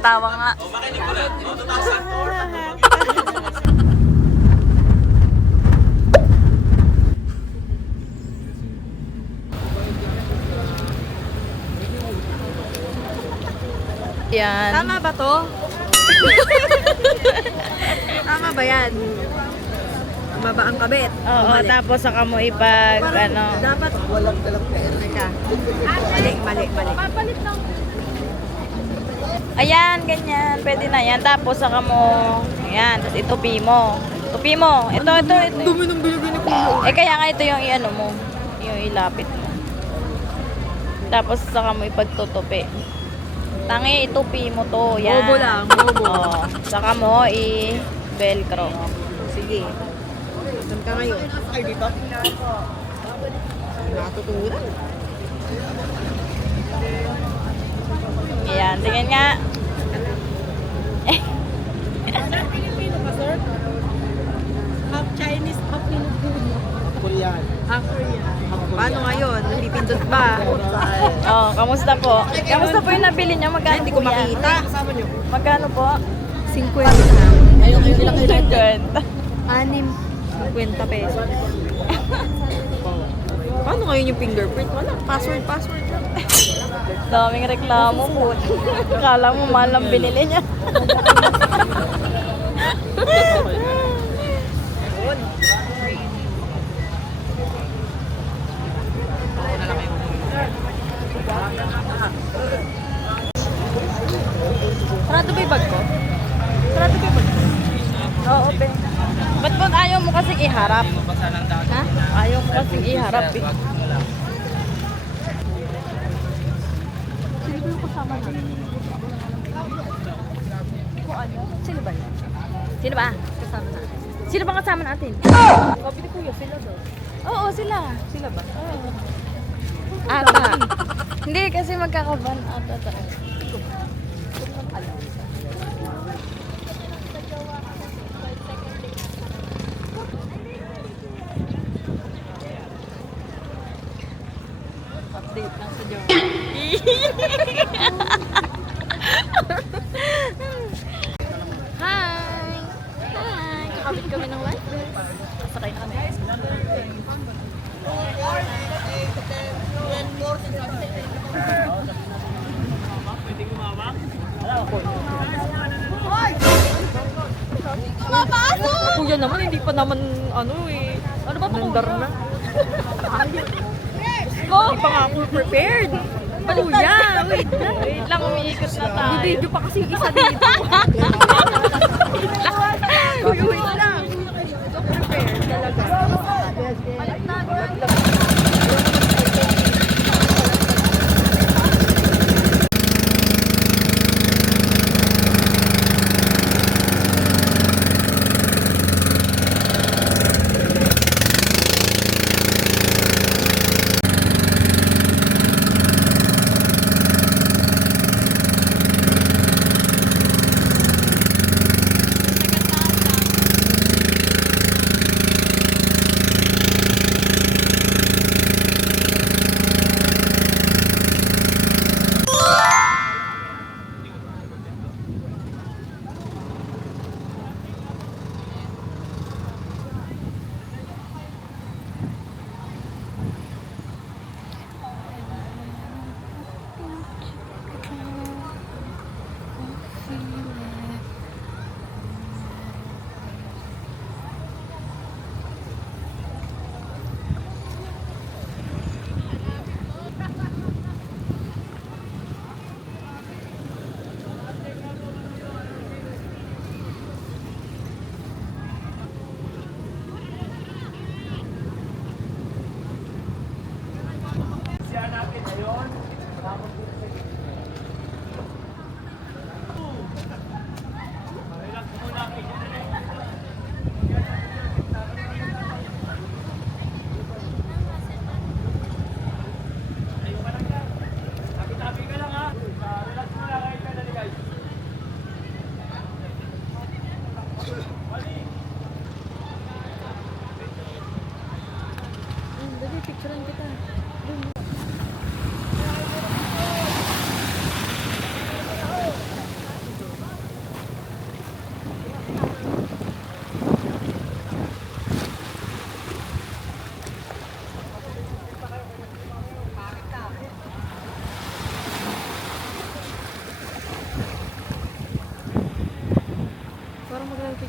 Tawa nga. Yan. Tama ba to? Tama ba yan? Tama ba ang kabit? Oo, tapos saka mo ipag, Parang ano. dapat walang dalang pera. Teka. Mali. Papalit lang. Ayan, ganyan. Pwede na yan. Tapos saka mo, ayan, tapos itupi mo. Tupi mo. Ito. Dumi ng binigay ni Kuya. Eh, kaya nga ito yung i-ano mo. Yung ilapit mo. Tapos saka mo ipagtutupi. Tangi, itupi mo to. Yan. Bobo lang, bobo. Oo. Saka mo i-velcro. Sige. Saan ka ngayon? Ay, dito. Natutunan. Ayan, tingnan nga. Half Chinese, half Filipino. Korean. Half Korean. Paano ngayon? Hindi pindot ba? Oh, kamusta po? Kamusta po yung nabili niyo? Magkano Hindi ko po yan? makita. Magkano po? 50. Ayun, ilang Good. 50 pesos. Paano ngayon yung fingerprint? Wala. Password lang. Daming reklamo po. Akala mo mahal ang binili niya. Sarado ba yung bag ko? Sarado ba yung bag ko? Oo, open. Ba't po ayaw mo kasing iharap? Ha? Ayaw mo kasing iharap eh. Sino ba yung kasama natin? Sino ba yan? Sino ba? Kasama natin. Sino ba kasama natin? Sabi ni Kuya, sila daw. Oo, sila. Sila ba? Oo. Ata. Hindi, kasi magkakaban ata tayo. Update lang sa Jowa. Hi! Hi! Kakabit kami ng life vest. Sakay na kami. Kuya naman, hindi pa naman ano eh. Ano ba Nandar na. Go! Hindi pa nga ako prepared. Kuya, wait lang. Wait lang, umiikot na tayo. Video pa kasi yung isa dito. Kuya, wait lang. Prepared talaga.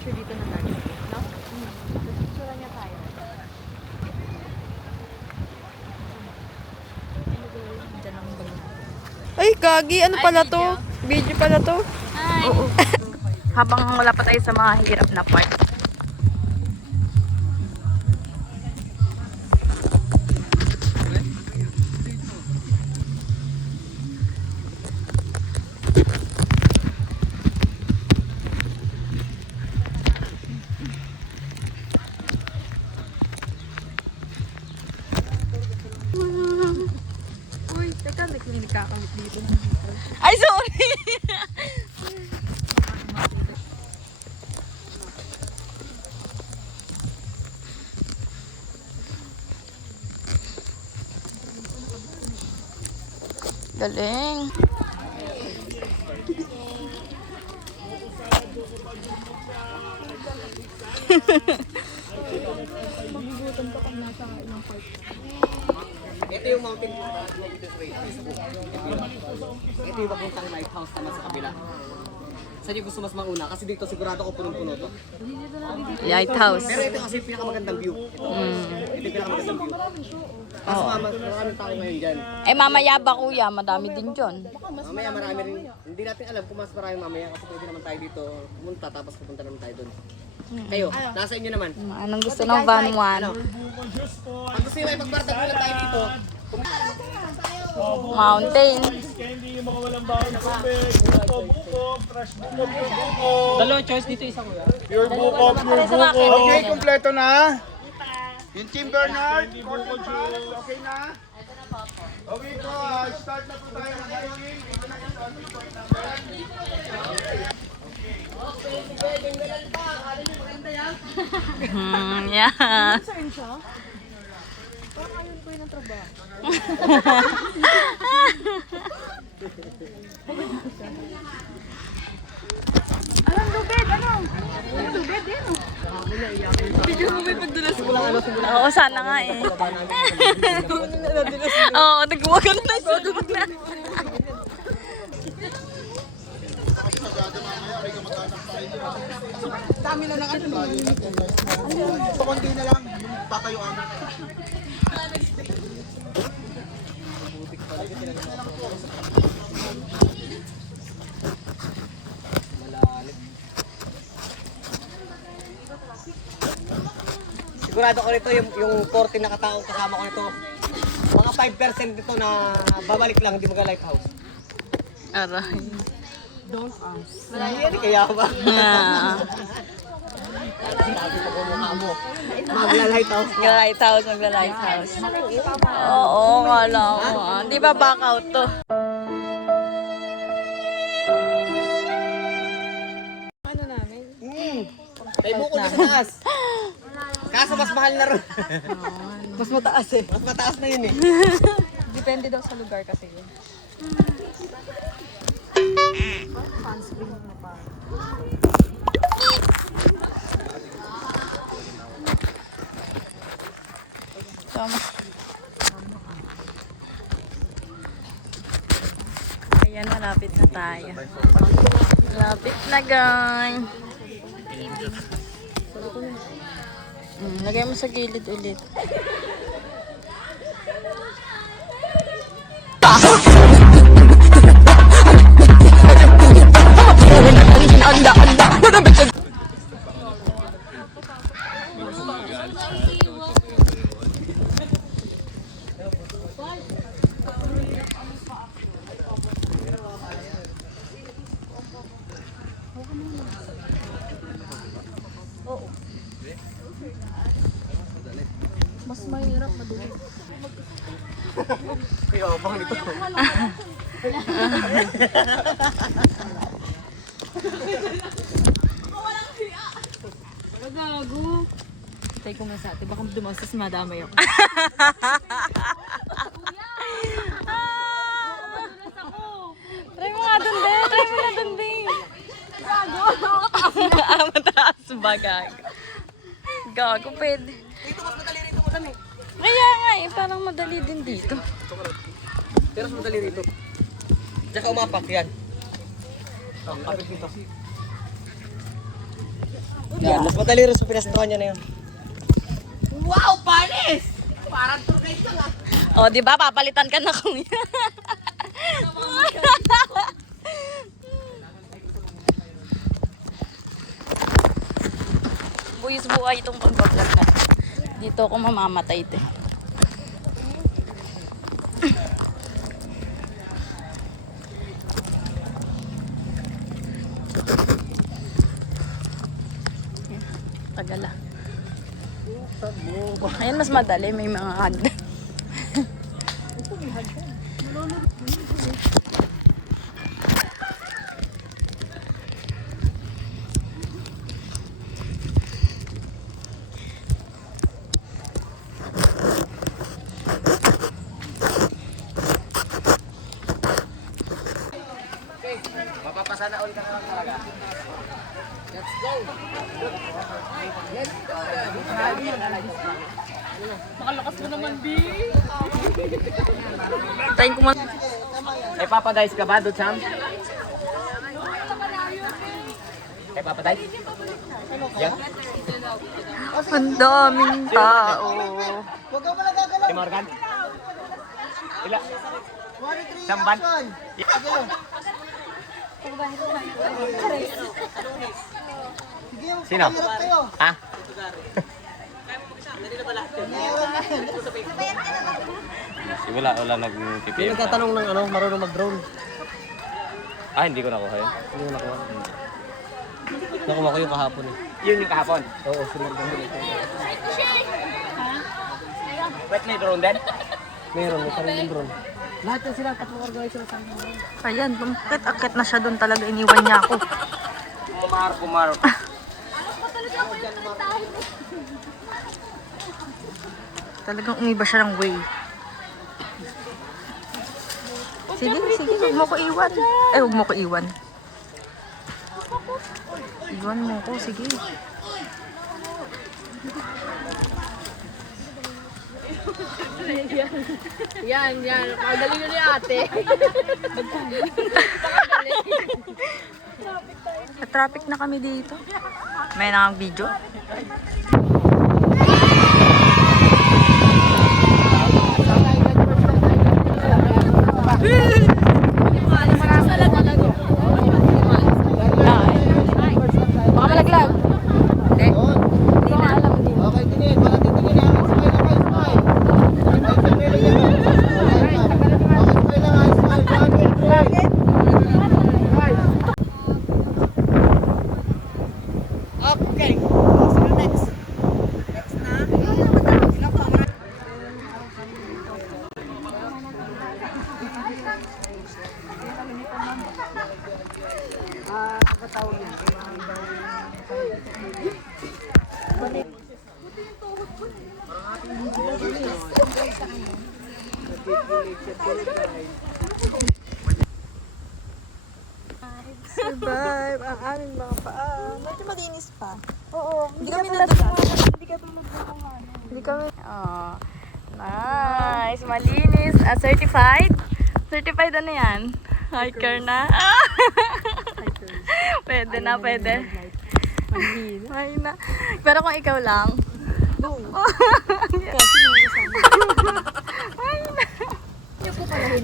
picture dito na tayo. No? Picture niya tayo. Diyan lang ba? Ay, gagi. Ano pala to? Video pala to? Oo. Habang wala pa tayo sa mga hirap na part. Uy, teka, nagkakakamit dito. Ay, sorry! Galing. Ito yung mountain view. Ito yung papuntang lighthouse naman sa kabila. Saan yung gusto mas mauna? Kasi dito sigurado ko punong-puno to. Lighthouse. Pero ito kasi yung pinakamagandang view. Ito. Ito yung pinakamagandang view. Kaso maraming tao ngayon dyan. Eh, mamaya ba kuya? Madami din dyan. Mamaya marami rin. Hindi natin alam kung mas marami mamaya kasi pwede naman tayo dito pumunta tapos pupunta naman tayo doon. Kayo, nasa inyo naman. Anong gusto ng Van Juan? Pag gusto nyo ay magbardag muna tayo dito. Mountain. Dalawang choice dito, isa kuya. Pure buko, pure buko. Okay, kompleto na. Yung Tim Bernard, okay na? Okay po, start na po tayo ng hiking. Dito na yung starting point namin. Yeah. Oo, sana nga eh. Oo, nagwagan na siya. Kundi na lang, tatayuan. Sigurado ko nito yung 14 na katao kasama ko nito. Mga 5% dito na babalik lang, hindi mag-lighthouse. Aray. Hindi kaya ba? Sabi ko kung mukha mo. Magla-lighthouse. Magla-lighthouse, magla-lighthouse. Oo, wala ko. Di ba back out to? May bukol na sa taas. Kaso mas mahal na rin. Mas mataas eh. Mas mataas na yun eh. Depende daw sa lugar kasi yun. Tama. Ayan, malapit na tayo. Malapit na, guys. Lagay mo sa gilid ulit. Mas mahirap madumi. Kaya pang nito. Gago. Tay ko muna sa ate, baka dumasas madamay ako. Try mo nga dun, be. Try mo nga dun, be. Gago. Mataas ba, gago? Gago, pwede. Dito mas madali rito mo eh. Kaya nga eh, parang madali din dito. Pero mas madali rito. Diyan ka umapak yan. Kapit dito. Yan, mas madali rin sa pinastruhan niya na yun. O, di ba? Papalitan ka na kuya. Buyis buhay itong pag-vlog na. Dito ako mamamatay ito. Tagala. Ayan, mas madali. May mga hagdan. Mapapasana all ka na lang talaga. Let's go! Let's go! Makalakas mo naman, B. Tayin ko man. Eh, papadice ka ba, Dutsam? Eh, papadice? Yeah? Ang daming tao. Si Morgan? Ila? Samban? Sino? Ha? Wala Yung nag-PPM. nagtatanong ng ano, marunong mag-drone. Ah, hindi ko nakuha yun. Hindi ko nakuha. Nakuha ko yung kahapon eh. Yun yung kahapon. Oo, si Morgan. Wait, may drone din? Meron, may sarili yung drone. Lahat yan sila, tatlong organization sa akin. Ayan, akit na siya doon talaga. Iniwan niya ako. Kumar. Talagang umiba siya ng way. Sige, huwag mo ko iwan. Huwag mo ko iwan. Iwan mo ko, sige. Yan. Madali na ni ate. Traffic na kami dito. May nakang video. Baka malaglag. Hindi. Hindi na alam din. Okay, tingin. Baka titingin na. Smile lang kayo, smile. Okay, smile lang kayo, smile. Okay. So next. Next na. Survive ang aming mga paa. Medyo malinis pa. Oo. Hindi kami Hindi kami. Oh, nice. Malinis. Certified? Certified ano yan? Hiker na? Pwede na, pwede. Mahina. Pero kung ikaw lang. Mahina.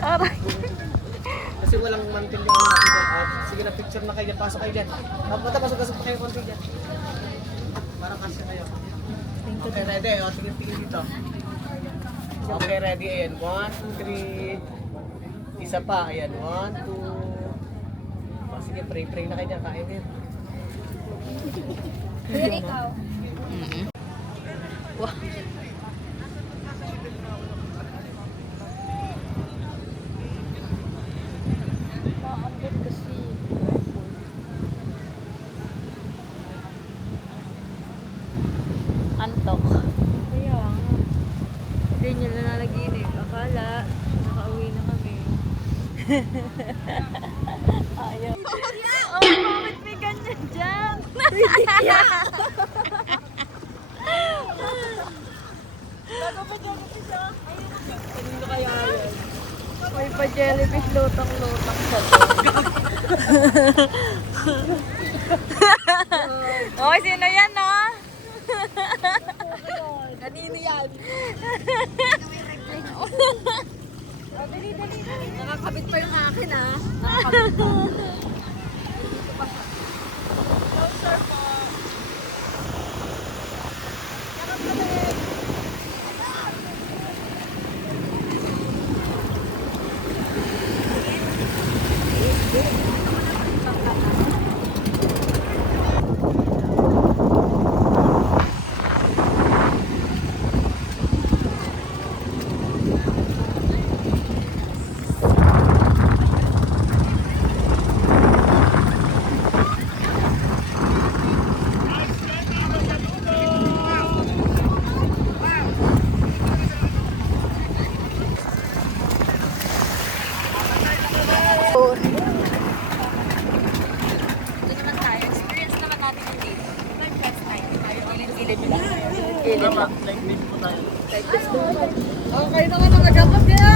Aray. Kasi walang mantin yung mga nakita. Sige na, picture na kayo dyan. Pasok kayo dyan. Pasok pa kayo konti dyan. Para kasi kayo. Okay, ready. O, tingin dito. Okay, ready. Ayan. 1, 2, 3. Isa pa. Ayan. 1, 2. O, sige, pray na kayo dyan. Kain din. Ikaw. Wah. Antok. Kaya nga. Hindi niya na nalaginip. Akala, nakauwi na kami. Ayaw. Oh, bakit may ganyan dyan? Kanino kaya yan? May pa jellyfish lutang-lutang sa Oh, sino yan? gilid lang. Gilid lang. Okay naman ang nagkapag kaya.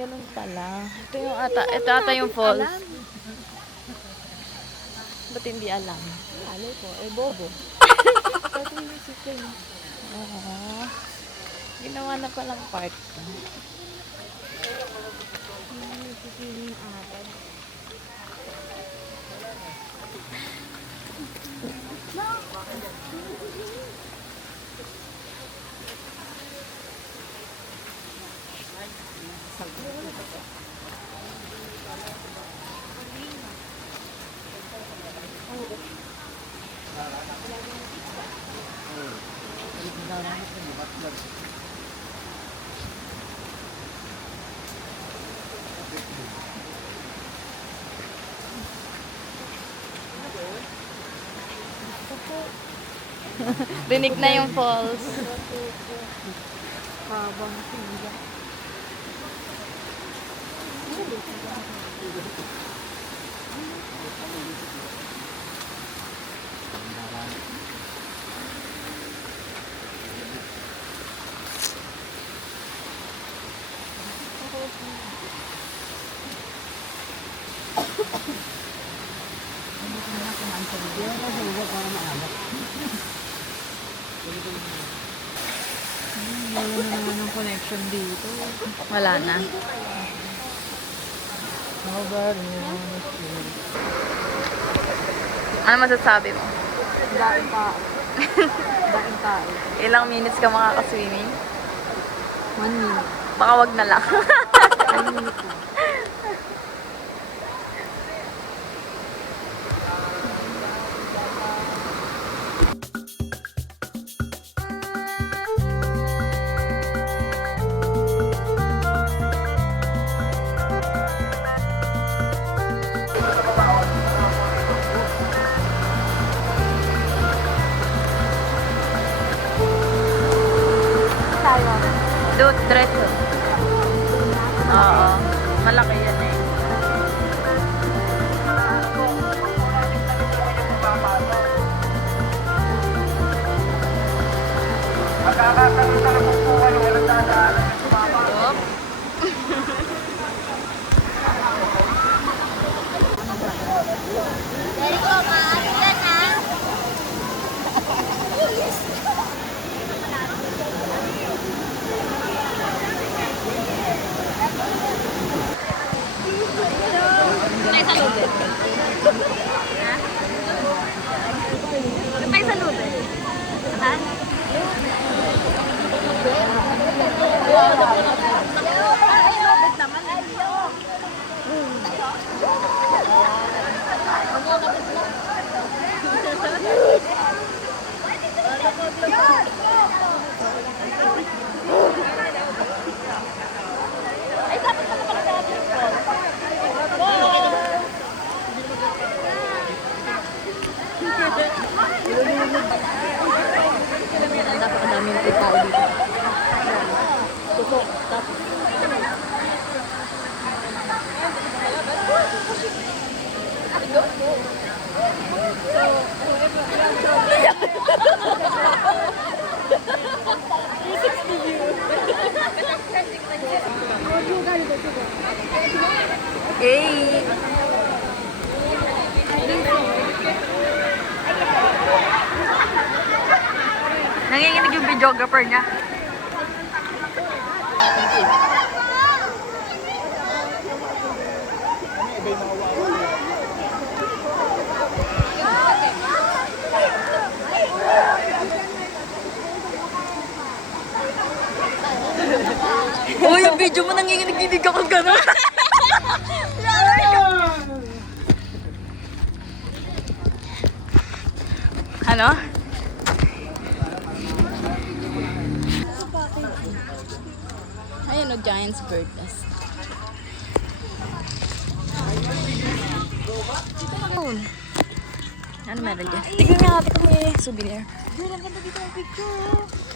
Ganun pala. Ito ata yung falls. Ba't hindi alam? Alay ko, bobo. Oo. Ginawa na palang park ko. Rinig na yung falls. Habang sila. Wala na naman ang connection dito. Wala na. Ano masasabi mo? Daing tao. Daing tao. Ilang minutes ka makaka-swimming? 1 minute. Baka wag na lang. 1 minute lang. Doon, diretso. Oo. Malaki yan eh. Magkakatanong sa nabubuhan, walang dadaanan ng sumama. Napakadaming tao dito. Tutok. Tapos. Yay! Nanginginig yung videographer niya. Oh, yung video mo nanginginig ako gano'n. Ano? Ayun o, Giant's Bird Nest. Ano meron dyan? Tignan nga natin kung may souvenir. Ang ganda dito ang picture.